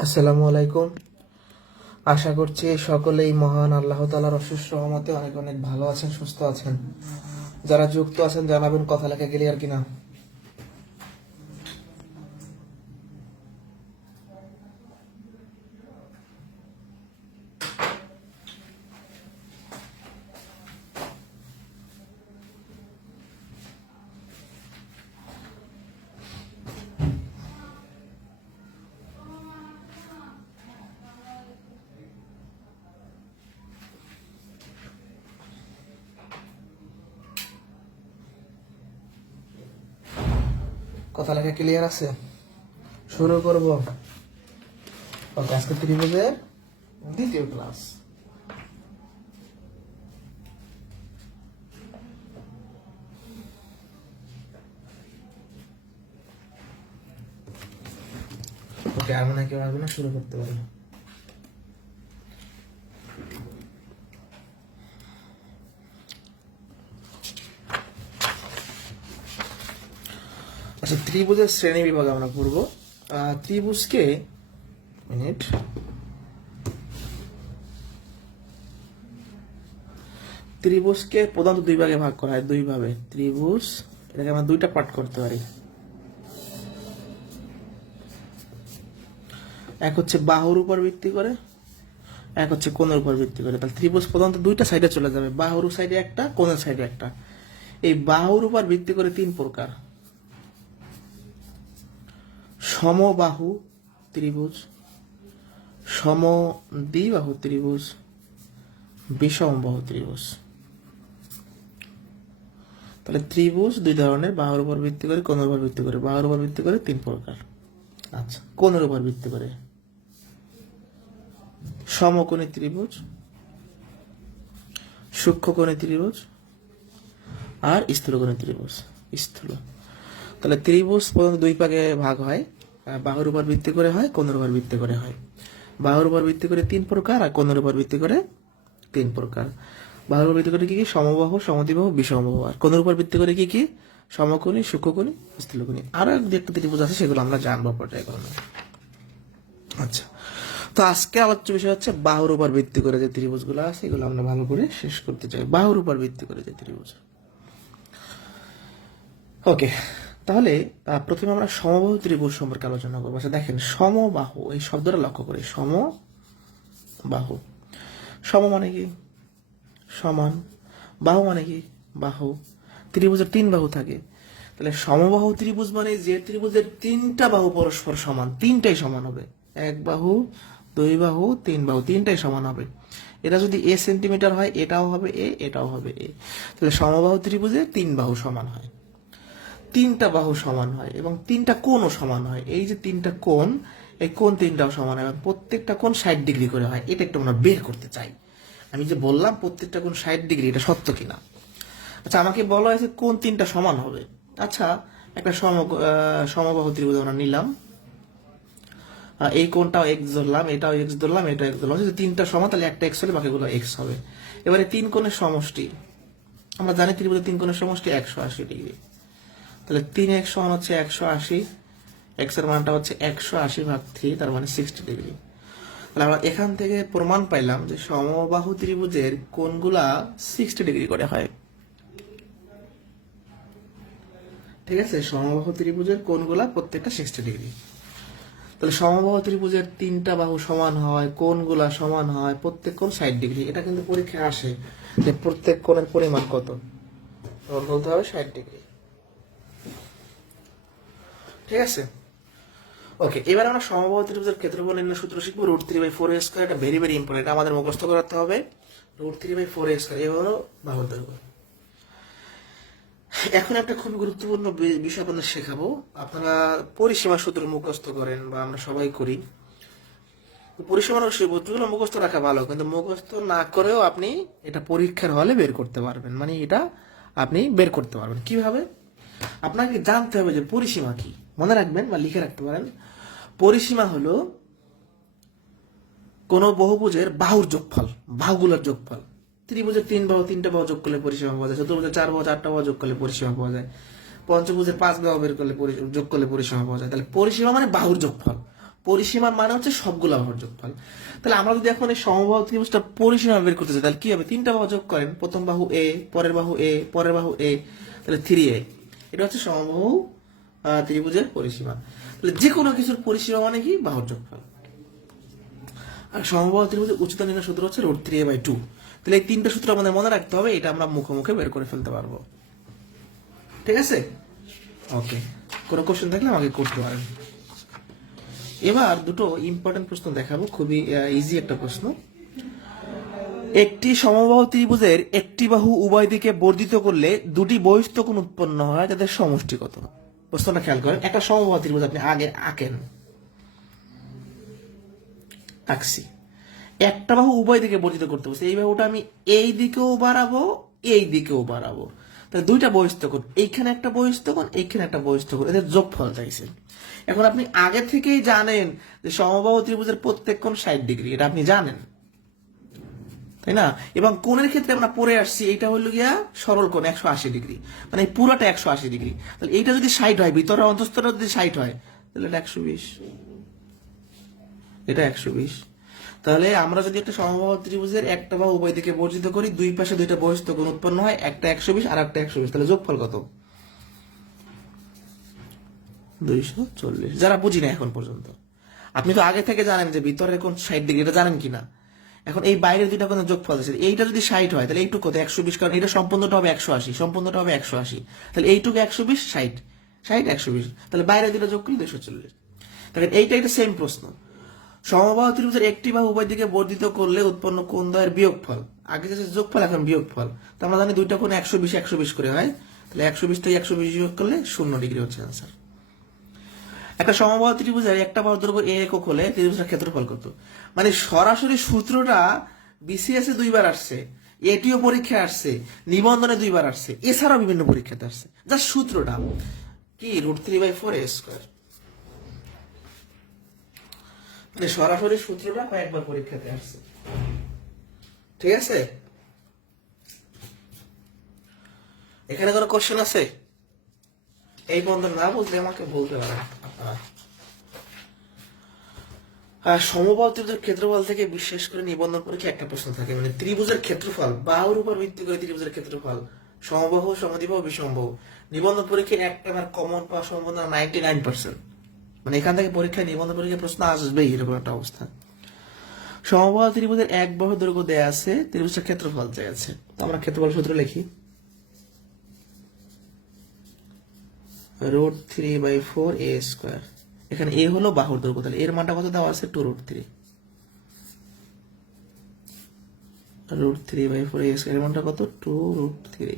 আসসালামু আলাইকুম। আশা করছি সকলেই মহান আল্লাহ তাআলার অশেষ রহমতে অনেক অনেক ভালো আছেন, সুস্থ আছেন। যারা যুক্ত আছেন জানাবেন কথা লেখা ক্লিয়ার কিনা। কথা লেখা ক্লিয়ার আছে? শুরু করব। ওকে, আজকে ত্রিভুজের দ্বিতীয় ক্লাস। ওকে, আর মনে হয় কেউ আসবে না, শুরু করতে পারি। আচ্ছা, ত্রিভুজের শ্রেণী বিভাগ আমরা করব। ত্রিভুজকে মিনিট ত্রিভুজকে প্রধানত দুই ভাগে ভাগ করা হয়, দুই ভাবে ত্রিভুজ। এটাকে আমরা দুইটা পার্ট করতে পারি। এক হচ্ছে বাহুর উপর ভিত্তি করে, এক হচ্ছে কোণের উপর ভিত্তি করে। তাহলে ত্রিভুজ প্রধানত দুইটা সাইডে চলে যাবে, বাহুর সাইডে একটা, কোণের সাইডে একটা। এই বাহুর উপর ভিত্তি করে তিন প্রকার: সমবাহু ত্রিভুজ, সমদ্বিবাহু ত্রিভুজ, বিষমবাহু ত্রিভুজ। তাহলে ত্রিভুজ দুই ধরনের, বাহুর উপর ভিত্তি করে, কোণের উপর ভিত্তি করে। বাহুর উপর ভিত্তি করে তিন প্রকার। আচ্ছা, কোণের উপর ভিত্তি করে সমকোণী ত্রিভুজ, সূক্ষ্মকোণী ত্রিভুজ আর স্থূলকোণী ত্রিভুজ। স্থূল। তাহলে ত্রিভুজ প্রধানত দুই ভাগে ভাগ হয়, বাহুর উপর ভিত্তি করে হয়, কোণের উপর ভিত্তি করে হয়। বাহুর উপর ভিত্তি করে তিন প্রকার, আর কোণের উপর ভিত্তি করে তিন প্রকার। বাহুর উপর ভিত্তি করে কি কি? সমবাহু, সমদ্বিবাহু, বিষমবাহু। আর কোণের উপর ভিত্তি করে কি কি? সমকোণী, সূক্ষ্মকোণী, স্থূলকোণী। আরো দু একটা ত্রিভুজ আছে, সেগুলো আমরা জানবো পর্যায়ক্রমে। আচ্ছা, তো আজকে আলোচ্য বিষয় হচ্ছে বাহুর উপর ভিত্তি করে যে ত্রিভুজগুলো আছে, এগুলো আমরা ভালো করে শেষ করতে চাই। বাহুর উপর ভিত্তি করে যে ত্রিভুজ। ওকে, তাহলে প্রথমে আমরা সমবাহু ত্রিভুজ সম্পর্কে আলোচনা করবো। আচ্ছা দেখেন, সমবাহু এই শব্দটা লক্ষ্য করি। সমবাহু, সম মানে কি? সমান। বাহু মানে কি? বাহু। ত্রিভুজের তিন বাহু থাকে। তাহলে সমবাহু ত্রিভুজ মানে যে ত্রিভুজের তিনটা বাহু পরস্পর সমান, তিনটাই সমান হবে। এক বাহু, দুই বাহু, তিন বাহু, তিনটাই সমান হবে। এটা যদি এ সেন্টিমিটার হয়, এটাও হবে এ, এটাও হবে এ। তাহলে সমবাহু ত্রিভুজে তিন বাহু সমান হয়, তিনটা বাহু সমান হয়, এবং তিনটা কোণও সমান হয়। এই যে তিনটা কোণ, এই কোণ তিনটাও সমান হয়, এবং প্রত্যেকটা কোণ 60 ডিগ্রি করে হয়। এটা একটু আমরা বের করতে চাই। আমি যে বললাম প্রত্যেকটা কোণ 60 ডিগ্রি, এটা সত্য কিনা? আচ্ছা, আমাকে বলা হয়েছে কোণ তিনটা সমান হবে। আচ্ছা, একটা সমবাহু ত্রিভুজ আমরা নিলাম। এই কোণটাও এক্স ধরলাম, এটাও এক্স ধরলাম, এটাও এক্স ধরলাম। যদি তিনটা সমান, তাহলে একটা এক্স হলে বাকিগুলো এক্স হবে। এবারে তিন কোণের সমষ্টি, আমরা জানি ত্রিভুজের তিন কোণের সমষ্টি 180 ডিগ্রি। তাহলে 3x সমান হচ্ছে 180। এক্স এর মানটা হচ্ছে 180/3, তার মানে 60 ডিগ্রি। তাহলে আমরা এখান থেকে প্রমাণ পাইলাম যে সমবাহু ত্রিভুজের কোণগুলা 60 ডিগ্রি করে হয়। ঠিক আছে, সমবাহু ত্রিভুজের কোণগুলা প্রত্যেকটা 60 ডিগ্রি। তাহলে সমবাহু ত্রিভুজের তিনটা বাহু সমান হয়, কোণগুলা সমান হয়, প্রত্যেক কোণ 60 ডিগ্রি। এটা কিন্তু পরীক্ষায় আসে যে প্রত্যেক কোণের পরিমাণ কত, তখন বলতে হবে 60 ডিগ্রি। ঠিক আছে, ওকে। এবার আমরা সমবাহু ত্রিভুজের ক্ষেত্রফল নির্ণয় সূত্র শিখবো। √3/4a²। এটা ভেরি ভেরি ইম্পর্টেন্ট, এটা আমাদের মুখস্থ করতে হবে। √3/4a², এই হলো বাহুর দৈর্ঘ্য। এখন একটা খুব গুরুত্বপূর্ণ বিষয় আপনাদের শেখাবো। আপনারা পরিসীমা সূত্র মুখস্থ করেন, বা আমরা সবাই করি। পরিসীমার সূত্রগুলো মুখস্থ রাখা ভালো, কিন্তু মুখস্থ না করেও আপনি এটা পরীক্ষার হলে বের করতে পারবেন। মানে এটা আপনি বের করতে পারবেন কিভাবে? আপনাকে জানতে হবে যে পরিসীমা কি। মনে রাখবেন বা লিখে রাখতে পারেন, পরিসীমা হলো কোন বহুভুজের বাহুর যোগফল, বাহুগুলোর যোগফল। ত্রিভুজের তিন বাহু, তিনটা বাহু যোগ করলে পরিসীমা পাওয়া যায়। চতুর্ভুজের চার বাহু, চারটা বাহু যোগ করলে পরিসীমা পাওয়া যায়। পঞ্চভুজের পাঁচ বাহু বের করলে যোগ করলে পরিসীমা পাওয়া যায়। তাহলে পরিসীমা মানে বাহুর যোগফল। পরিসীমার মানে হচ্ছে সবগুলো বাহুর যোগফল। তাহলে আমরা যদি এখন এই সমবাহু ত্রিভুজটা পরিসীমা বের করতে চাই তাহলে কি হবে, তিনটা বাহু যোগ করেন, প্রথম বাহু এ, পরের বাহু এ, পরের বাহু এ, তাহলে 3a। এটা হচ্ছে সমবাহু ত্রিভুজের পরিসীমা। তাহলে যে কোনো কিছুর পরিসীমা মানে কি, বাহুর যোগফল। আর সমবাহু ত্রিভুজের উচ্চতা নির্ণয় সূত্র হচ্ছে √3a/2। তাহলে এই তিনটা সূত্র আমাদের মনে রাখতে হবে, এটা আমরা মুখে মুখে বের করে ফেলতে পারবো। ঠিক আছে, ওকে। কোনো কোশ্চেন থাকলে আমাকে করতে পারেন। এবার দুটো ইম্পর্টেন্ট প্রশ্ন দেখাবো, খুবই ইজি একটা প্রশ্ন। একটি সমবাহু ত্রিভুজের একটি বাহু উভয় দিকে বর্ধিত করলে দুটি বহিস্থ কোণ উৎপন্ন হয়, যাদের সমষ্টি কত? প্রশ্নটা খেয়াল করেন। একটা সমবাহু ত্রিভুজ আপনি আগে আঁকছি, একটা বাহু উভয় দিকে বর্ধিত করতে বলছে, এই বাহুটা আমি এই দিকেও বাড়াবো, এই দিকেও বাড়াবো, তাহলে দুইটা বহিস্থ কোণ, এইখানে একটা বহিস্থ কোণ, এইখানে একটা বহিস্থ কোণ, এদের যোগফল চাইছে। এখন আপনি আগে থেকেই জানেন যে সমবাহু ত্রিভুজের প্রত্যেক কোণ 60°, এটা আপনি জানেন, তাই না? এবং কোণের ক্ষেত্রে আমরা পড়ে আসছি, এইটা হলো গিয়া সরল কোণ 180°, মানে এই পুরোটা 180°। তাহলে এইটা যদি 60 হয়, ভিতরে অন্তঃস্থটা যদি 60 হয়, তাহলে এটা 120, এটা 120। তাহলে আমরা যদি একটা সমবাহু ত্রিভুজের একটা বাহু উভয় দিকে বর্ধিত করি, দুই পাশে দুইটা বহিস্থ কোণ উৎপন্ন হয়, একটা 120 আর একটা 120, তাহলে যোগফল কত? 240। যারা বুঝি না এখন পর্যন্ত, আপনি তো আগে থেকে জানেন যে ভিতরের কোণ 60°, এটা জানেন কিনা? এখন এই বাইরের দুইটা কোণের যোগফল আছে, এইটা যদি 60 হয় তাহলে এইটুকু কত? 120, কারণ এটা সম্পূর্ণটা হবে 180, সম্পূর্ণটা হবে 180, তাহলে এইটুকু 120, 60, 60, 120, তাহলে বাইরের দুইটা যোগ করলে 240। তাহলে এইটা একটা সেম প্রশ্ন। সমবাহু ত্রিভুজের একটি বাহু উভয় দিকে বর্ধিত করলে উৎপন্ন কোণ দ্বয়ের বিয়োগফল, আগে যে যোগফল এখন বিয়োগফল, তো আমরা জানি দুইটা কোণ 120, 120 করে হয়, তাহলে 120 থেকে 120 বিয়োগ করলে 0° হচ্ছে आंसर। একটা সমবাহু ত্রিভুজের একটা বাহুর দৈর্ঘ্য a একক হলে ত্রিভুজের ক্ষেত্রফল কত? মানে সরাসরি সূত্রটা বিসিএস এ 2বার আসছে, এটিও পরীক্ষায় আসছে, নিবন্ধনে 2বার আসছে, এছাড়াও বিভিন্ন পরীক্ষাতে আসছে। জাস্ট সূত্রটা কি, √3/4a²। মানে সরাসরি সূত্রটা কয়েকবার পরীক্ষাতে আসছে। ঠিক আছে, এখানে কোনো কোশ্চেন আছে? এই বন্ধ না বুঝলে আমাকে বলতে পারেন আপনারা। সমবাহু ত্রিভুজের ক্ষেত্রফল থেকে বিশেষ করে নিবন্ধন পরীক্ষা একটা প্রশ্ন থাকে, মানে ত্রিভুজের ক্ষেত্রফল, বাহুর উপর ভিত্তি করে ত্রিভুজের ক্ষেত্রফল, সমবাহু, সমদ্বিবাহু, বিষমবাহু। নিবন্ধন পরীক্ষায় একটা কমন পাওয়ার সম্ভাবনা 99%। মানে এখান থেকে পরীক্ষায় নিবন্ধন পরীক্ষায় প্রশ্ন আসবেই, এরকম একটা অবস্থা। সমবাহু ত্রিভুজের এক বাহু দৈর্ঘ্য দেয়া আছে, ত্রিভুজের ক্ষেত্রফল দেয়া আছে, তো আমরা ক্ষেত্রফল সূত্র লিখি। √3/4a²। এখানে এ হলো বাহুর দৈর্ঘ্য, তাহলে এর মানটা কত দেওয়া আছে? 2√3। √3/4a², এর মানটা কত? 2√3।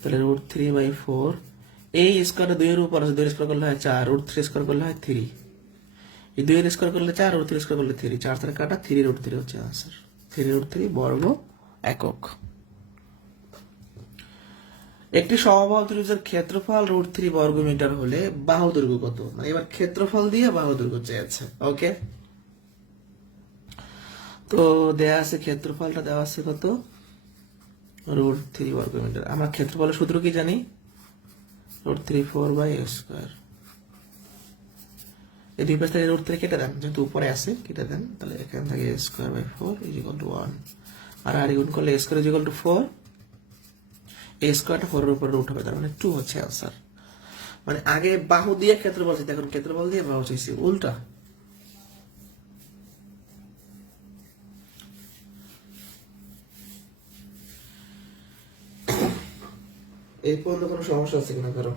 তাহলে √3/4, এই স্কোয়ারটা 2 এর উপর আছে, 2 এর স্কোয়ার করলে হয় 4, √3 স্কোয়ার করলে হয় 3, এই 2 এর স্কোয়ার করলে 4, √3 স্কোয়ার করলে 3, 4 থেকে কাটা, 3√3 হচ্ছে आंसर। 3√3 বর্গ একক। একটি সমবাহু ত্রিভুজের ক্ষেত্রফল √3 বর্গমিটার হলে বাহু দৈর্ঘ্য কত? মানে এবার ক্ষেত্রফল দিয়ে বাহু দৈর্ঘ্য চেয়েছে। ওকে, তো দেয়া আছে ক্ষেত্রফলটা, দেওয়া আছে কত? √3 বর্গমিটার। আমরা ক্ষেত্রফলের সূত্র কি জানি? √3/4a²। এই দুই পাশ থেকে √3 কেটে দেন, যেহেতু উপরে আছে কেটে দেন, তাহলে এখান থেকে a²/4 = 1, আর গুণ করলে a² = 4, a স্কোয়ারটা 4 এর উপর রুট হবে, তার মানে 2 হচ্ছে आंसर। মানে আগে বাহু দিয়ে ক্ষেত্রফল চাইছি, এখন ক্ষেত্রফল দিয়ে বাহু চাইছি, উল্টা। এই পর্যন্ত কোনো সমস্যা আছে কিনা কারো?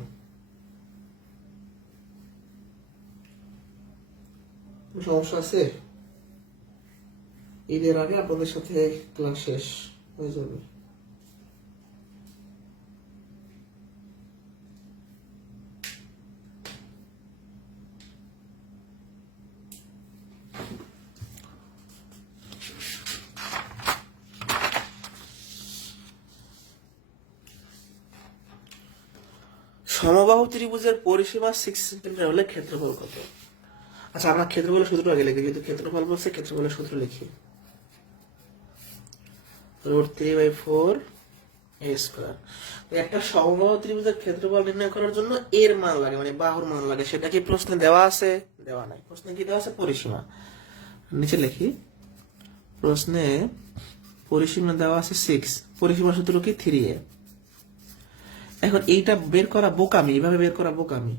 সমস্যা আছে? ঈদের আগে আপনাদের সাথে ক্লাস শেষ হয়ে যাবে। সমবাহু ত্রিভুজের পরিসীমা 6 সেন্টিমিটার হলে ক্ষেত্রফল কত? আচ্ছা, আমরা ক্ষেত্রফলের সূত্র আগে লিখি, যেহেতু ক্ষেত্রফল বলছে ক্ষেত্রফলের সূত্র লিখি। √3/4a²। একটা সমবাহু ত্রিভুজের ক্ষেত্রফল নির্ণয় করার জন্য এর মান লাগে, মানে বাহুর মান লাগে। সেটা কি প্রশ্নে দেওয়া আছে? দেওয়া নাই। প্রশ্নে কি দেওয়া আছে? পরিসীমা। নিচে লিখি, প্রশ্নে পরিসীমা দেওয়া আছে 6, পরিসীমা সূত্র কি 3a। এখন এইটা বের করা বোকামি, এইভাবে বের করা বোকামি।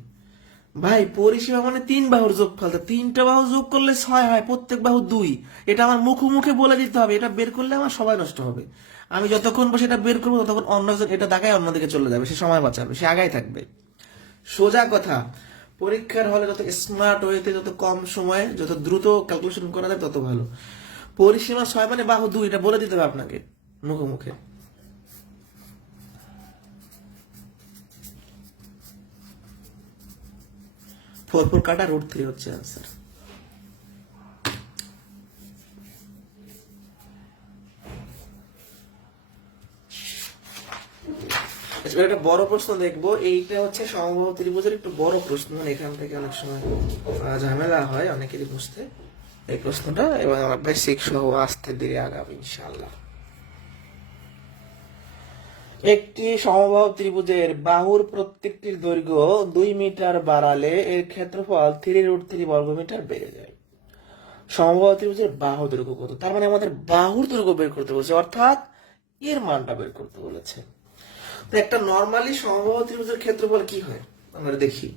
ভাই পরিসীমা মানে 3 বাহুর যোগফল, 3টা বাহু যোগ করলে 6 হয়, প্রত্যেক বাহু 2। এটা আমার মুখে বলে দিতে হবে, এটা বের করলে আমার সময় নষ্ট হবে। আমি যতক্ষণ বসে এটা বের করবো ততক্ষণ অন্যজন এটা দেখায় অন্যদিকে চলে যাবে, সে সময় বাঁচাবে, সে আগাই থাকবে। সোজা কথা, পরীক্ষার হলে যত স্মার্ট ওয়েতে, যত কম সময়ে, যত দ্রুত ক্যালকুলেশন করা যায় তত ভালো। পরিসীমা 6 মানে বাহু 2, এটা বলে দিতে হবে আপনাকে মুখে। 4 কাটা √3 হচ্ছে आंसर। এবার একটা বড় প্রশ্ন দেখবো, এইটা হচ্ছে সমবাহু ত্রিভুজের একটু বড় প্রশ্ন, মানে এখান থেকে অনেক সময় ঝামেলা হয় অনেকেরই বুঝতে এই প্রশ্নটা, এবং আমরা বেসিক সহ আস্তে ধীরে আগাবো ইনশাআল্লাহ। একটি সমবাহু ত্রিভুজের বাহুর প্রত্যেকটির দৈর্ঘ্য 2 মিটার বাড়ালে এর ক্ষেত্রফল 3√3 বর্গমিটার বেড়ে যায়। সমবাহু ত্রিভুজের বাহু দৈর্ঘ্য কত? তার মানে আমাদের বাহুর দৈর্ঘ্য বের করতে বলেছে, অর্থাৎ এর মানটা বের করতে বলেছে। তো একটা নর্মালি সমবাহু ত্রিভুজের ক্ষেত্রফল কি হয় আমরা দেখি।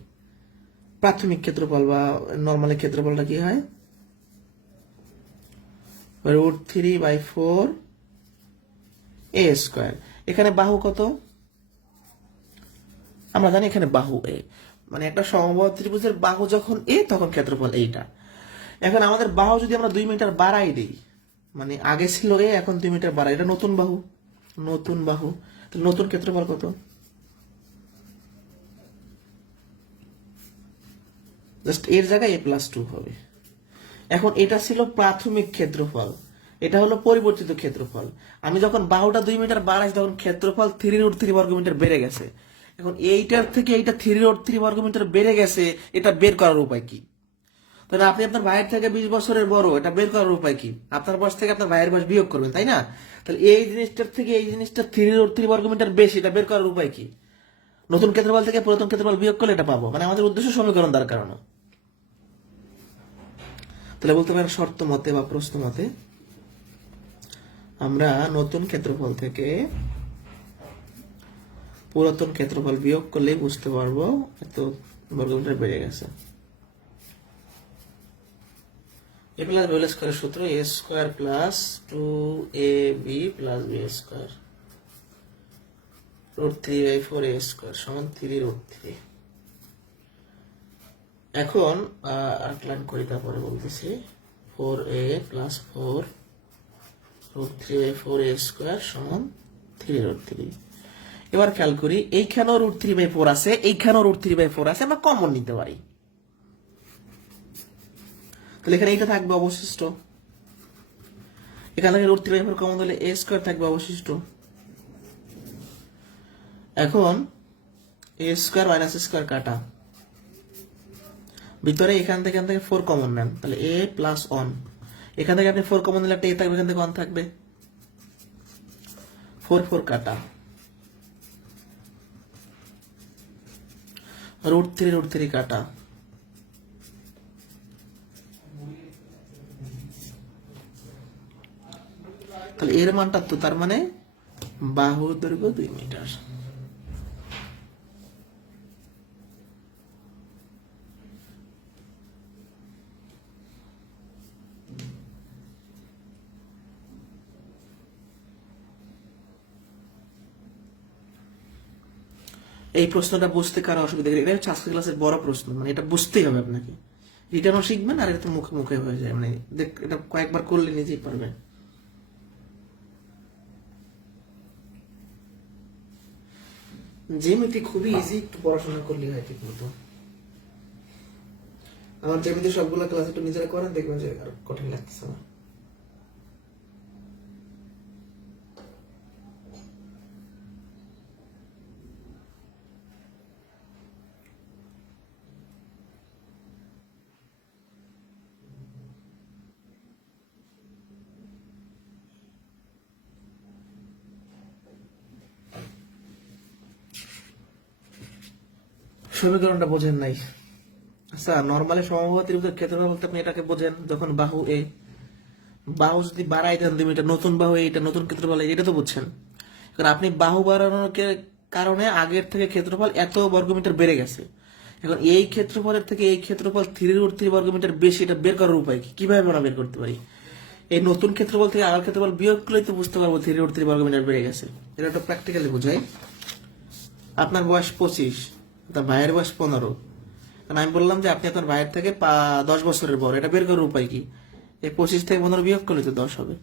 প্রাথমিক ক্ষেত্রফল বা নর্মালি ক্ষেত্রফলটা কি হয়? √3/4 a²। এখানে বাহু কত? আমরা জানি এখানে বাহু এ, মানে একটা সমবাহু ত্রিভুজের বাহু যখন এ তখন ক্ষেত্রফল এইটা। এখন আমাদের বাহু যদি আমরা 2 মিটার বাড়াই দিই, মানে আগে ছিল এ, এখন 2 মিটার বাড়াই, এটা নতুন বাহু, নতুন ক্ষেত্রফল কত? জাস্ট এর জায়গায় a+2 হবে। এখন এটা ছিল প্রাথমিক ক্ষেত্রফল, এটা হলো পরিবর্তিত ক্ষেত্রফল। আমি যখন বাহুটা 2 মিটার বাড়াইছি তখন ক্ষেত্রফল 3√3 বর্গমিটার বেড়ে গেছে। এখন এইটার থেকে এইটা 3√3 বর্গমিটার বেড়ে গেছে, এটা বের করার উপায় কি? তাহলে আপনি আপনার ভাইয়ের থেকে 20 বছরের বড়, এটা বের করার উপায় কি? আপনার বয়স থেকে আপনার ভাইয়ের বয়স বিয়োগ করবেন, তাই না? তাহলে এই জিনিসটার থেকে এই জিনিসটা 3√3 বর্গমিটার বেশি, এটা বের করার উপায় কি? নতুন ক্ষেত্রফল থেকে পুরাতন ক্ষেত্রফল বিয়োগ করলে এটা পাবো, মানে আমাদের উদ্দেশ্য সমীকরণ দ্বারা কারণ। তাহলে বলতে পারেন শর্ত মতে বা প্রশ্ন মতে আমরা নতুন ক্ষেত্রফল থেকে পুরাতন ক্ষেত্রফল বিয়োগ করলেই বুঝতে পারবো এত বর্গমিটার বেড়ে গেছে। a প্লাস b স্কয়ারের সূত্র a² plus 2ab plus b² √3/4 a² সমান 3√3। এখন আউটলাইন করি, তারপরে বলতেছি 4a প্লাস 4 √3/4 a² সমান 3√3। এবার খেয়াল করি, এইখানেও √3/4 আছে, এইখানেও √3/4 আছে, আমরা কমন নিতে পারি। তাহলে এখানে এইটা থাকবে অবশিষ্ট, এখান থেকে √3/4 কমন হলে a² থাকবে অবশিষ্ট। এখন a² - a² কাটা, ভিতরে এখান থেকে 4 কমন নেন, তাহলে a প্লাস 1, এখান থেকে আপনি 4 কমন নিলে একটা a থাকবে, এখান থেকে 1 থাকবে, 4 কাটা, √3 কাটা, তাহলে এর মানটা তো, তার মানে বাহুর দৈর্ঘ্য 2 মিটার। এই প্রশ্নটা বুঝতে কারো অসুবিধা নেই, এটা হচ্ছে আজকের ক্লাসের বড় প্রশ্ন, মানে এটা বুঝতেই হবে আপনাকে। রিটার্নও শিখবেন, আর এটা তো মুখে হয়ে যায়, মানে এটা কয়েকবার করলে নিজেই পারবেন। জ্যামিতি খুবই ইজি, একটু পড়াশোনা করলে হয় ঠিক মতো। আমার জ্যামিতি সবগুলো ক্লাস একটু নিজেরা করেন, দেখবেন যে আর কঠিন লাগতেছে না। সমীকরণটা বোঝেন নাই। আচ্ছা, নর্মালি সমবাহু ত্রিভুজের ক্ষেত্রফল বলতে আপনি এটাকে বোঝেন, যখন বাহু এ, বাহু যদি বাড়াই দেন 2 মিটার, নতুন বাহু এটা নতুন ক্ষেত্রফল এটা তো বুঝছেন। কারণ আপনি বাহু বাড়ানোর কারণে আগের থেকে ক্ষেত্রফল এত বর্গমিটার বেড়ে গেছে। এখন এই ক্ষেত্রফলের থেকে এই ক্ষেত্রফল 3√3 বর্গমিটার বেশি, এটা বের করার উপায় কি, কিভাবে আমরা বের করতে পারি? এই নতুন ক্ষেত্রফল থেকে আগের ক্ষেত্রফল বিয়োগ করলেই তো বুঝতে পারবো 3√3 বর্গমিটার বেড়ে গেছে। এটা একটু প্র্যাকটিক্যালি বোঝাই। আপনার বয়স 25, তার ভাইয়ের বয়স 15। কারণ আমি বললাম যে আপনি আপনার ভাইয়ের থেকে 10 বছরের বড়, এটা বের করার উপায় কি? এই 25 থেকে 15 বিয়োগ করলে তো 10 হবে।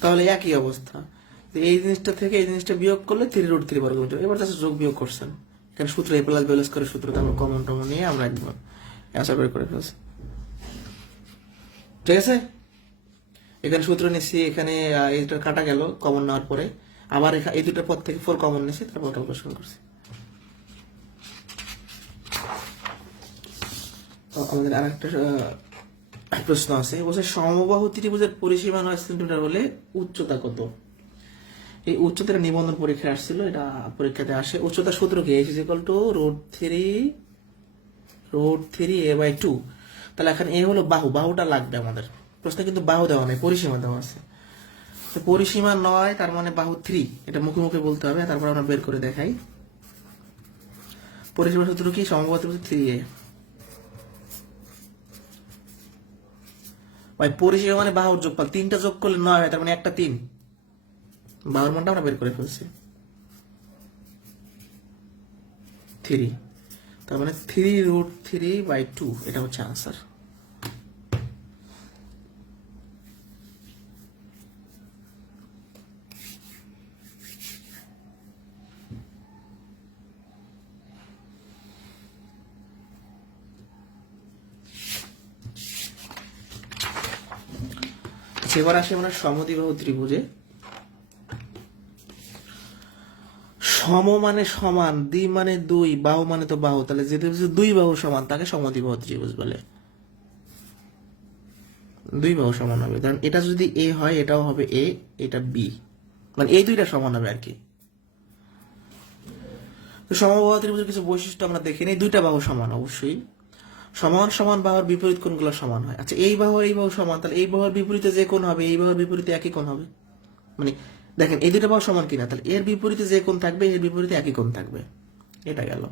তাহলে একই অবস্থা, এই জিনিসটা থেকে এই জিনিসটা বিয়োগ করলে 3√3 বর্গমিটার। এবার জাস্ট যোগ বিয়োগ করছেন, এখানে সূত্র এ প্লাস বি স্কয়ারের সূত্রটা আমরা কমন টমন নিয়ে আমরা একদম অ্যান্সার বের করে ফেলছি। ঠিক আছে, এখানে সূত্র নিচ্ছি, এখানে এটা কাটা গেল কমন নেওয়ার পরে, আবার এই দুটোর পর থেকে 4 কমন নিচ্ছি, তারপর ক্যালকুলেশন করছি। আমাদের আর একটা প্রশ্ন আছে, বলছে সমবাহু ত্রিভুজের পরিসীমা 9 সেন্টিমিটার হলে উচ্চতা কত? এই উচ্চতার নিবন্ধন পরীক্ষায় আসছিল, এটা পরীক্ষাতে আসে। উচ্চতার সূত্র কি? h √3 a/2। তাহলে এখন এ হলো বাহু, বাহুটা লাগবে আমাদের প্রশ্নে, কিন্তু বাহু দেওয়া নেই, পরিসীমা দেওয়া আছে। তো পরিসীমা 9, তার মানে বাহু 3, এটা মুখে মুখে বলতে হবে, তারপর আমরা বের করে দেখাই। পরিসীমা সূত্র কি? সমবাহু ত্রিভুজ 3a। ভাই পরিসীমা মানে বাহুর যোগফল, 3টা যোগ করলে 9 হয়, তার মানে একটা 3, বাহুর মানটা আমরা বের করে ফেলছি 3, তার মানে 3√3/2, এটা হচ্ছে আনসার। এবার আসে আমরা সমদ্বিবাহু ত্রিভুজে। সম মানে সমান, দ্বি মানে 2, বাহু মানে তো বাহু, তাহলে যে ত্রিভুজে 2 বাহু সমান তাকে সমদ্বিবাহু ত্রিভুজ বলে। 2 বাহু সমান হবে, কারণ এটা যদি এ হয় এটাও হবে এ, এটা বি, মানে এই দুইটা সমান হবে আর কি। তো সমবাহু ত্রিভুজের কিছু বৈশিষ্ট্য আমরা দেখি নিই। 2টা বাহু সমান, অবশ্যই সমান সমান বাহুর বিপরীত কোণগুলো সমান হয়। আচ্ছা, এই বাহু এই বাহু সমান, তাহলে এই বাহুর বিপরীতে যে কোণ হবে এই বাহুর বিপরীতে একই কোণ হবে। মানে দেখেন এই 2টা বাহু সমান কিনা, তাহলে এর বিপরীতে যে কোণ থাকবে এর বিপরীতে একই কোণ থাকবে, এটা গেল।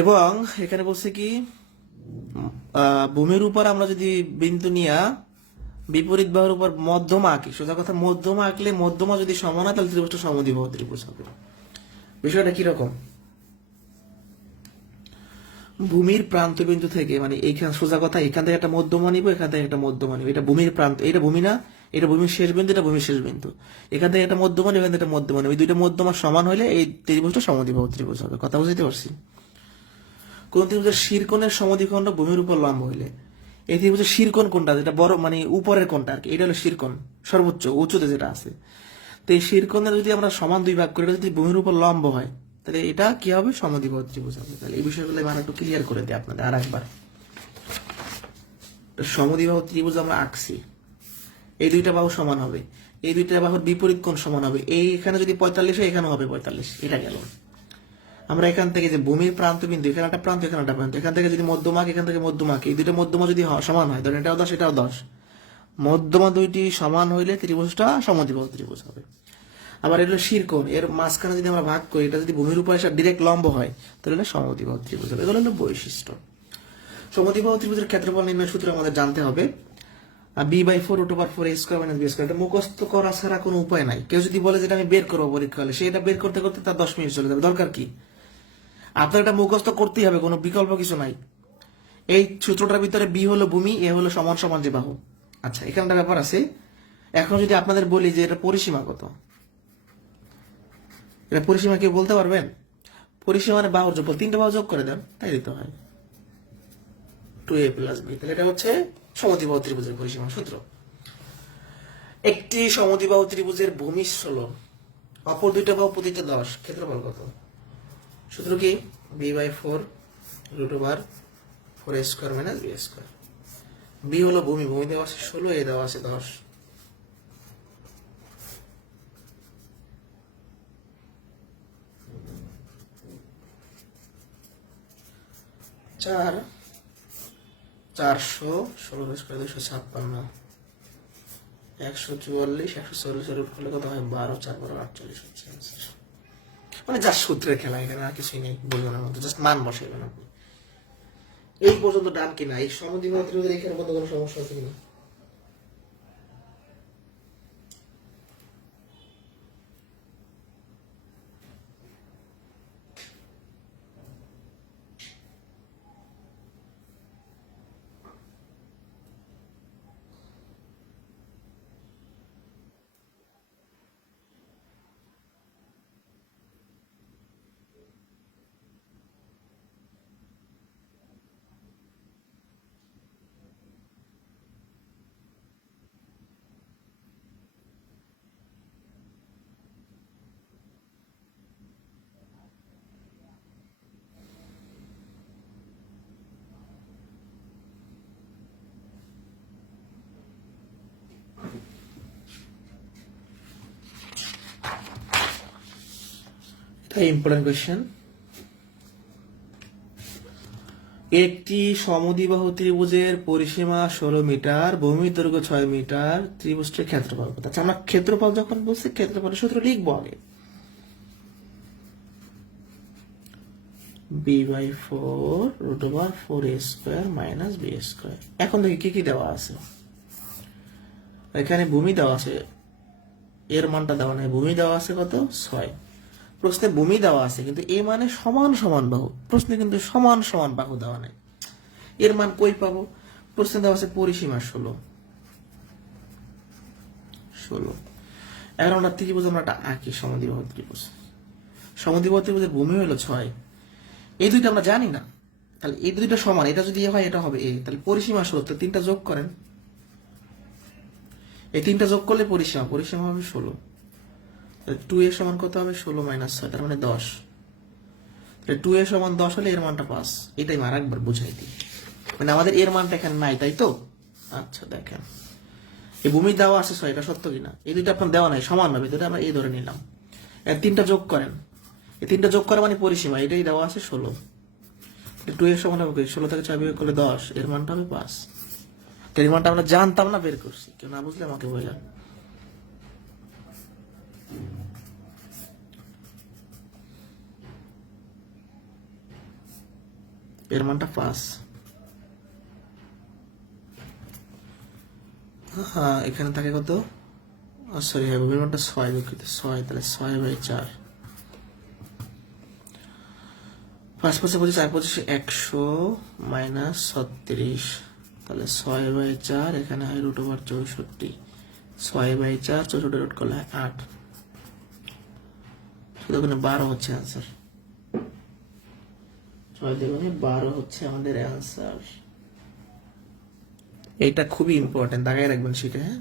এবং এখানে বলছে কি, ভূমির উপর আমরা যদি বিন্দু নিয়ে বিপরীত বাহুর উপর মধ্যমা আঁকি, সোজা কথা মধ্যমা আঁকলে মধ্যমা যদি সমান হয় তাহলে ত্রিভুজটা সমদ্বিবাহু ত্রিভুজ হবে। বিষয়টা কিরকম? ভূমির প্রান্ত বিন্দু থেকে, মানে এইখানে সোজা কথা, এখান থেকে একটা মধ্যমা নিব, এখান থেকে একটা মধ্যমা নিব, এটা ভূমির প্রান্ত, এটা ভূমি না, এটা ভূমির শেষ বিন্দু, এটা ভূমির শেষ বিন্দু। এখান থেকে একটা মধ্যমা নিব, এখান থেকে একটা মধ্যমা নিব, এই দুইটা মধ্যমা সমান হলে এই ত্রিভুজটা সমদ্বিবাহু ত্রিভুজ হবে। কথা বুঝতে পারছি? কোন ত্রিভুজের শিরকোণের সমদ্বিখণ্ড ভূমির উপর লম্ব হইলে, এই ত্রিভুজের শিরকোণ কোনটা, যেটা বড় মানে উপরের কোণটা আর কি, এটা হলো শিরকোণ, সর্বোচ্চ উচ্চতে যেটা আছে। তো এই শিরকোণের যদি আমরা সমান 2 ভাগ করি, এটা যদি ভূমির উপর লম্ব হয়, তাহলে এটা কি হবে? সমদ্বিবাহু ত্রিভুজ হবে। তাহলে এই বিষয়গুলো আমি একটু ক্লিয়ার করে দিই আপনাদের আর একবার। সমদ্বিবাহু ত্রিভুজ আমরা আঁকছি, এই 2টা বাহু সমান হবে, এই 2টা বাহুর বিপরীত কোণ সমান হবে, এই এখানে যদি 45 হয় এখানে হবে 45, এটা গেল। আমরা এখান থেকে যে ভূমির প্রান্ত বিন্দু, এখানে একটা প্রান্ত এখানে একটা প্রান্ত, এখান থেকে যদি মধ্যমা এখান থেকে মধ্যমা, এই 2টা মধ্যমা যদি সমান হয়, ধরেন এটাও 10 এটাও 10, মধ্যমা 2টি সমান হইলে ত্রিভুজটা সমদ্বিবাহু ত্রিভুজ হবে। আবার এটা হলো শিরকোণ, এর মাঝখানে যদি আমরা ভাগ করি, এটা যদি ভূমির উপর এসে ডিরেক্ট লম্ব হয় তাহলে এটা সমদ্বিবাহু ত্রিভুজ হবে। এগুলো হলো বৈশিষ্ট্য। সমদ্বিবাহু ত্রিভুজের ক্ষেত্রফল নির্ণয়ের সূত্র আমাদের জানতে হবে, b/4√4a² - b²। এটা মুখস্থ করা ছাড়া কোনো উপায় নাই। কেউ যদি বলে যেটা আমি বের করবো পরীক্ষা হলে, সে এটা বের করতে করতে তার 10 মিনিট চলে যাবে, দরকার কি? আপনার এটা মুখস্থ করতেই হবে, কোনো বিকল্প কিছু নাই। এই সূত্রটার ভিতরে বি হলো ভূমি, এ হলো সমান সমান যে বাহু। আচ্ছা, এখানে একটা ব্যাপার আছে। এখন যদি আপনাদের বলি যে এটা পরিসীমা কত, এটা পরিসীমা কেউ বলতে পারবেন? পরিসীমা মানে বাহুর যোগফল, 3টা বাহু যোগ করে দেন, তাই দিতে হয় 2a + b। তাহলে এটা হচ্ছে সমদ্বিবাহু ত্রিভুজের পরিসীমা সূত্র। একটি সমদ্বিবাহু ত্রিভুজের ভূমি 16, অপর 2টা বাহু প্রতিটা 10, ক্ষেত্রফল কত? সূত্র কি? b/4√4a² - b²। বি হলো ভূমি, ভূমি দেওয়া আছে 16, এ দেওয়া আছে 10। চার, 400, 16 স্কোয়ার 256, 144, 144 রুট করলে কত হয়? 12, 4 12 48 হচ্ছে answer। মানে জাস্ট সূত্রের খেলা, এখানে আর কিছুই নেই বলবেনের মধ্যে, জাস্ট মান বসাইবেন আপনি। এই পর্যন্ত ডান কিনা? এই সমদ্বিবাহু ত্রিভুজের এখানে মধ্যে কোনো সমস্যা আছে কিনা? এটা ইম্পর্টেন্ট কোয়েশ্চেন। একটি সমদ্বিবাহু ত্রিভুজের পরিসীমা 16 মিটার, ভূমির দৈর্ঘ্য 6 মিটার, ত্রিভুজটির ক্ষেত্রফল কত? আচ্ছা, আমরা ক্ষেত্রফল যখন বলছি, ক্ষেত্রফলের সূত্র লিখবো আগে। b/4 √4a² - b²। এখন দেখি কি কি দেওয়া আছে। এখানে ভূমি দেওয়া আছে, এর মানটা দেওয়া নেই। ভূমি দেওয়া আছে কত? 6। প্রশ্নে ভূমি দেওয়া আছে, কিন্তু এ মানে সমান সমান বাহু। প্রশ্নে কিন্তু সমান সমান বাহু দেওয়া নেই। এর মান কই পাবো? প্রশ্নে দেওয়া আছে পরিসীমা 16। এখন আমরা ত্রিভুজ আমরা একটা আঁকি, সমদ্বিবাহু ত্রিভুজ। সমদ্বিবাহু ত্রিভুজের ভূমি হলো 6। এই দুইটা আমরা জানি না, তাহলে এই দুইটা সমান। এটা যদি হয়, এটা হবে এ। তাহলে পরিসীমা 16, তো 3টা যোগ করেন। এই 3টা যোগ করলে পরিসীমা হবে 16। 2a সমান কত হবে? 16 - 6, তার মানে 10। 2a সমান 10 হলে এর মানটা 5। এটাই আর একবার বুঝাই দিই, মানে আমাদের এর মানটা এখানে নাই, তাই তো? আচ্ছা দেখেন, এই ভূমি দেওয়া আছে 6, এটা সত্য কিনা? এই দুইটা আপনার দেওয়া নাই, সমান ভাবে দুটো আমরা এই ধরে নিলাম। এর 3টা যোগ করেন। এই 3টা যোগ করে মানে পরিসীমা, এটাই দেওয়া আছে 16। 2a সমান হবে 16 থেকে 6 বিয়োগ করলে 10, এর মানটা হবে 5। এর মানটা আমরা জানতাম না, বের করছি। কেউ না বুঝলে আমাকে বললেন। এর মানটা 5। হ্যাঁ, এখানে থাকে কত? সরি, হ্যাঁ, এর মানটা 6, দুঃখিত 6। তাহলে 6/4। 5 5 25, 4 25 100 - 36। তাহলে 6/4, এখানে হয় √64। 6/4, 64 রুট করলে হয় 8। শুধু ওখানে 12 হচ্ছে অ্যান্সার। 6 দিয়ে 12 হচ্ছে আমাদের অ্যান্সার। এইটা খুবই ইম্পর্টেন্ট, দাগায় রাখবেন সেটা। হ্যাঁ,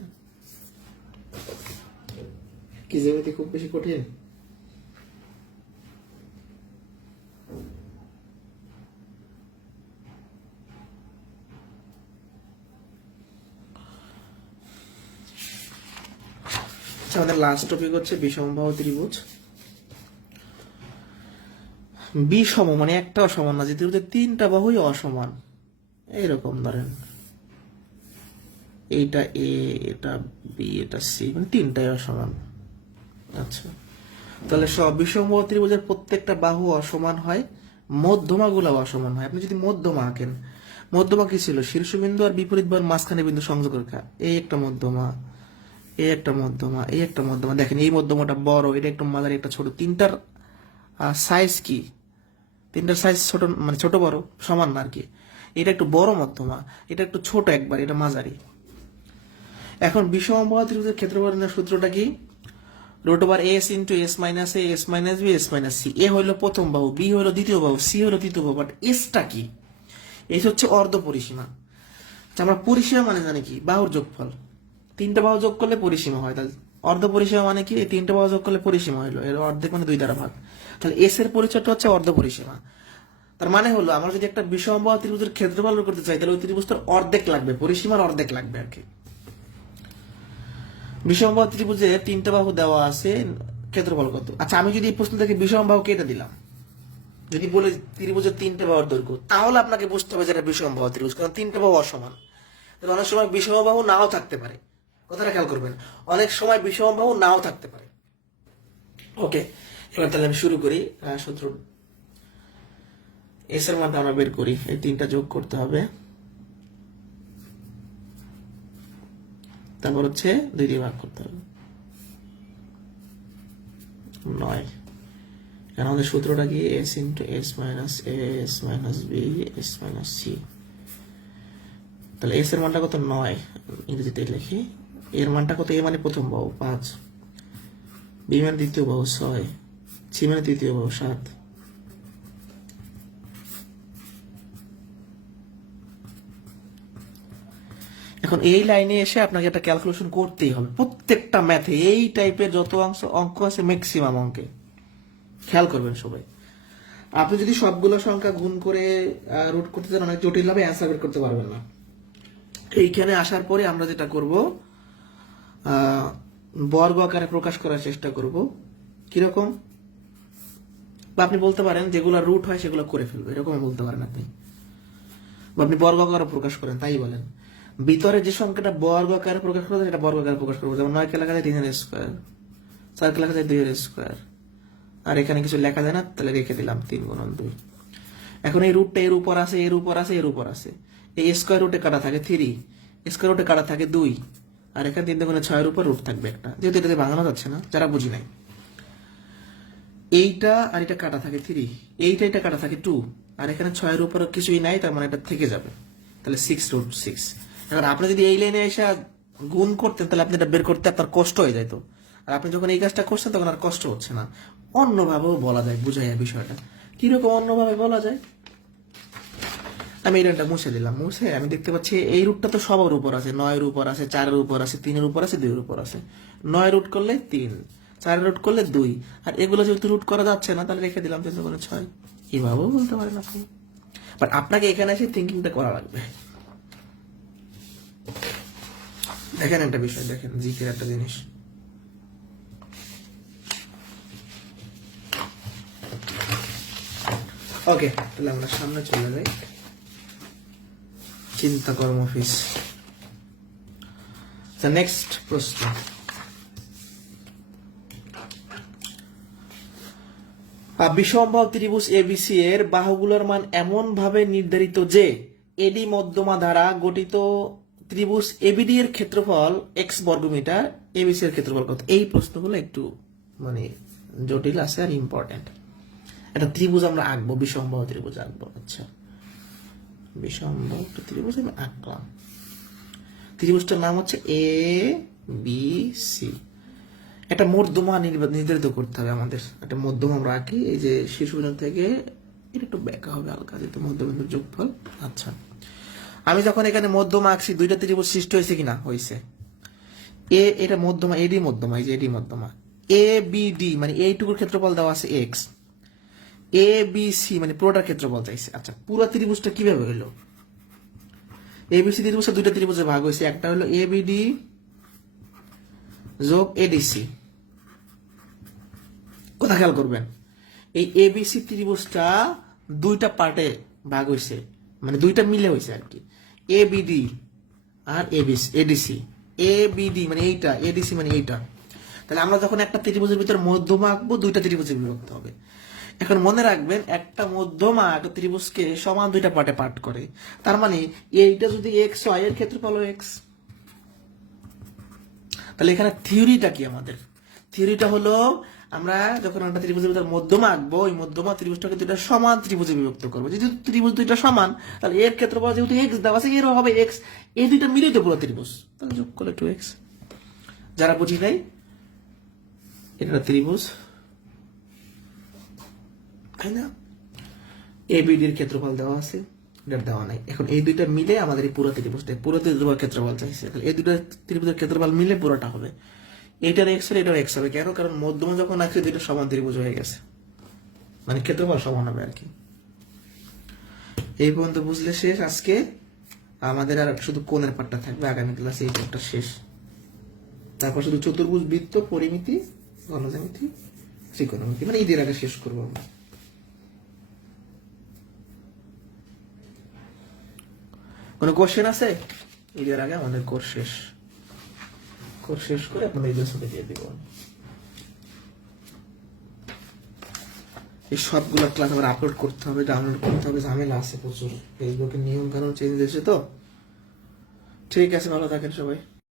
কি জ্যামিতি খুব বেশি কঠিন? আমাদের লাস্ট টপিক হচ্ছে বিষমবাহু ত্রিভুজ। বিষম মানে একটাও সমান না, যে ত্রিভুজের 3টা বাহুই অসমান। এইরকম ধরেন, এইটা এ, এটা বি, এটা সি, মানে 3টাই অসমান। আচ্ছা, তাহলে সব বিষমবাহু ত্রিভুজের প্রত্যেকটা বাহু অসমান হয়, মধ্যমাগুলো অসমান হয়। আপনি যদি মধ্যমা আঁকেন, মধ্যমা কি ছিল? শীর্ষবিন্দু আর বিপরীত বাহুর মাঝখানে বিন্দু সংযোগ রেখা। এই একটা মধ্যমা, এই একটা মধ্যমা, এই একটা মধ্যমা। দেখেন, এই মধ্যমাটা বড়, এটা একটু মাঝারি, একটা ছোট। তিনটার সাইজ কি? তিনটার সাইজ ছোট, মানে ছোট বড় সমান না আর কি। এটা একটু বড় মধ্যমা, এটা একটু ছোট একবার, এটা মাঝারি। এখন বিষমবাহু ত্রিভুজের ক্ষেত্রফল নির্ণয়ের সূত্রটা কি? √s × s - a, s - b, s - c। এ হইল প্রথম বাহু, বি হইল দ্বিতীয় বাহু, সি হইল তৃতীয় বাহু। বাট এসটা কি? এস হচ্ছে অর্ধ পরিসীমা। আচ্ছা, আমরা পরিসীমা মানে জানি কি? বাহুর যোগফল। 3টা বাহু যোগ করলে পরিসীমা হয়। তাহলে অর্ধ পরিসীমা মানে কি? এই 3টা বাহু যোগ করলে পরিসীমা হইলো। এর অর্ধেক মানে 2 দ্বারা ভাগ। তাহলে এস এর পরিচয়টা হচ্ছে অর্ধ পরিসীমা। তার মানে হলো, আমরা যদি একটা বিষমবাহু ত্রিভুজের ক্ষেত্রফল বের করতে চাই, তাহলে ওই ত্রিভুজটার অর্ধেক লাগবে, পরিসীমার অর্ধেক লাগবে আর কি। বিষমবাহু ত্রিভুজে 3টা বাহু দেওয়া আছে, ক্ষেত্রফল কত? আচ্ছা, আমি যদি এই প্রশ্ন থেকে বিষমবাহু কেটে দিলাম, যদি বলে ত্রিভুজের 3টে বাহুর দৈর্ঘ্য, তাহলে আপনাকে বুঝতে হবে যে এটা বিষমবাহু ত্রিভুজ, কারণ 3টে বাহু অসমান। তাহলে অনেক সময় বিষমবাহু নাও থাকতে পারে, কথাটা খেয়াল করবেন, অনেক সময় বিষমবাহু নাও থাকতে পারে। ওকে, এবার তাহলে আমি শুরু করি। সূত্র এস এর মানটা আমরা বের করি। এই 3টা যোগ করতে হবে, তারপর হচ্ছে 2 দিয়ে ভাগ করতে হবে, 9। কারণ আমাদের সূত্রটা কি, s into s minus a s minus b s minus c. তাহলে এস এর মানটা কত, 9, ইংরেজিতে লিখি। এর মানটা কত, এ মানে প্রথম বাহু 5, বি মানে দ্বিতীয় বাহু 6, সি মানে তৃতীয় বাহু 7। এখন এই লাইনে এসে আপনাকে একটা ক্যালকুলেশন করতেই হবে। প্রত্যেকটা ম্যাথে এই টাইপের যত অঙ্ক আছে, ম্যাক্সিমাম অঙ্কে খেয়াল করবেন সবাই। আপনি যদি সবগুলো সংখ্যা গুণ করে রুট করতে চান, অনেক জটিল হবে, অ্যান্সার বের করতে পারবেন না। এইখানে আসার পরে আমরা যেটা করব, বর্গ আকারে প্রকাশ করার চেষ্টা করব। কিরকম? বা আপনি বলতে পারেন যেগুলো রুট হয় সেগুলো করে ফেলবো, এরকম বলতে পারেন আপনি। বা আপনি বর্গ আকারে প্রকাশ করেন, তাই বলেন। ভিতরে যে সংখ্যাটা বর্গ আকারে প্রকাশ করবো সেটা বর্গ আকারে প্রকাশ করবো। যেমন 9 কে লেখা যায় 3 স্কোয়ার, 4 কে লেখা যায় 2 স্কোয়ার, আর এখানে কিছু লেখা যায় না, তাহলে রেখে দিলাম 3 গুণন 2। এখন এই রুটটা এর উপর আছে, এর উপর আছে, এর উপর আছে। এই স্কোয়ার রুটে কাটা থাকে 3, স্কোয়ার রুটে কাটা থাকে 2, আর এখানে 3 গুণে 6 এর উপর রুট থাকবে একটা, যেহেতু এটাতে ভাঙানো যাচ্ছে না, যারা বুঝি নাই। এইটা আর এটা কাটা থাকে 3, এইটা এটা কাটা থাকে 2, আর এখানে 6 এর উপর কিছুই নাই, তার মানে এটা থেকে যাবে, তাহলে 6√6। এখন আপনি যদি এই লাইনে এসে গুণ করতেন, তাহলে আপনি এটা বের করতে আপনার কষ্ট হয়ে যেত। আর আপনি যখন এই কাজটা করছেন তখন আর কষ্ট হচ্ছে না। অন্যভাবেও বলা যায়, বুঝাই বিষয়টা কিরকম অন্যভাবে বলা যায়। আমি এই লাইনটা মুছে দিলাম, মুছে আমি দেখতে পাচ্ছি এই রুটটা তো সবার উপর আছে, 9 এর উপর আছে, 4 এর উপর আছে, 3 এর উপর আছে, 2 এর উপর আছে। 9 রুট করলে 3, 4 রুট করলে 2, আর এগুলো যেহেতু রুট করা যাচ্ছে না, তাহলে রেখে দিলাম 3 গুণে 6। এভাবেও বলতে পারেন আপনি, বাট আপনাকে এখানে এসে থিঙ্কিংটা করা লাগবে। দেখেন একটা বিষয়, দেখেন জিকের একটা জিনিস। ওকে, তাহলে আমরা সামনে চলে যাই। চিন্তা কর্ম অফিস। নেক্সট প্রশ্ন, বিষমবাহু ত্রিভুজ এবিসি এর বাহুগুলোর মান এমন ভাবে নির্ধারিত যে এডি মধ্যমা দ্বারা গঠিত ত্রিভুজ এবিডি এর ক্ষেত্রফল x বর্গমিটার, এবিসি এর ক্ষেত্রফল কত? এই প্রশ্নগুলো একটু মানে জটিল আছে আর ইম্পর্টেন্ট। একটা ত্রিভুজ আমরা আঁকবো, বিষমবাহু ত্রিভুজ আঁকবো। আচ্ছা, বিষমবাহু ত্রিভুজ আমি আঁকলাম। ত্রিভুজটার নাম হচ্ছে এ বি সি। একটা মধ্যমা নির্ধারিত করতে হবে আমাদের। একটা মধ্যমা আমরা আঁকি, এই যে শীর্ষবিন্দু থেকে এটা একটু ব্যাকা হবে হালকা, যেহেতু মধ্যবিন্দুর যোগফল। আচ্ছা, আমি যখন এখানে মধ্যমা আঁকছি, 2টা ত্রিভুজ সৃষ্টি হয়েছে কিনা? হয়েছে। এটা মধ্যমা, এডি মধ্যমা, এই যে এডি মধ্যমা। এ বি ডি মানে এইটুকুর ক্ষেত্রফল দেওয়া আছে এক্স। এ বি সি মানে পুরোটার ক্ষেত্রফল চাইছে। আচ্ছা, পুরো ত্রিভুজটা কিভাবে হইলো? এবিসি ত্রিভুজটা 2টা ত্রিভুজে ভাগ হয়েছে, একটা হলো এ বি ডি যোগ এডিসি। কথা খেয়াল করবেন, এই এবিসি ত্রিভুজটা 2টা পার্টে ভাগ হয়েছে, মানে 2টা মিলে হয়েছে আর কি। এ বিডি আর এডিসি। এ বিডি মানে এইটা, এডিসি মানে এইটা। তাহলে আমরা যখন একটা ত্রিভুজের ভিতরে মধ্যমা আঁকবো, 2টা ত্রিভুজে বিভক্ত হবে। এখন মনে রাখবেন, একটা মধ্যমা একটা ত্রিভুজকে সমান 2টা পার্টে পার্ট করে। তার মানে এইটা যদি এক্স হয়, এর ক্ষেত্রফল এক্স। তাহলে এখানে থিওরিটা কি আমাদের? থিওরিটা হলো, আমরা যখন একটা ত্রিভুজের ভিতরে মধ্যমা আঁকবো, ওই মধ্যমা ত্রিভুজটাকে 2টা সমান ত্রিভুজে বিভক্ত করবো। যেহেতু ত্রিভুজ 2টা সমান, তাহলে এর ক্ষেত্রফল যেহেতু এক্স দেওয়া আছে, এরও হবে এক্স। এই 2টা মিলিয়ে তো পুরো ত্রিভুজ, তাহলে যোগ করলে 2x। যারা বুঝি নাই, এটা ত্রিভুজ, তাই না? এবিডির ক্ষেত্রফল দেওয়া আছে, এটা দেওয়া নাই। এখন এই 2টা মিলে আমাদের এই পুরো ত্রিভুজটা, পুরো ত্রিভুজের ক্ষেত্রফল চাইছে। তাহলে এই 2টা ত্রিভুজের ক্ষেত্রফল মিলে পুরোটা হবে। এটার এক্স আর এটার এক্স হবে। কেন? কারণ মধ্যমা যখন আছে, 2টা সমান ত্রিভুজ হয়ে গেছে, মানে ক্ষেত্রফল সমান হবে আর কি। এই পর্যন্ত বুঝলে শেষ আজকে। আমাদের আর শুধু কোণের পাটটা থাকবে আগামী ক্লাসে, এই পাটটা শেষ। তারপর শুধু চতুর্ভুজ, বৃত্ত, পরিমিতি, ঘনজ্যামিতি, ত্রিকোণমিতি, মানে ঈদের আগে শেষ করবো আমরা। কোনো কোশ্চেন আছে? ভিডিওর আগে আমাদের কোর্স শেষ করে আপনাদের ঈদের ছুটি দিয়ে দিব। এই সবগুলো ক্লাস আবার আপলোড করতে হবে, ডাউনলোড করতে হবে, ঝামেলা আছে প্রচুর। ফেসবুকের নিয়ম কানুন চেঞ্জ হয়েছে তো। ঠিক আছে, ভালো থাকেন সবাই।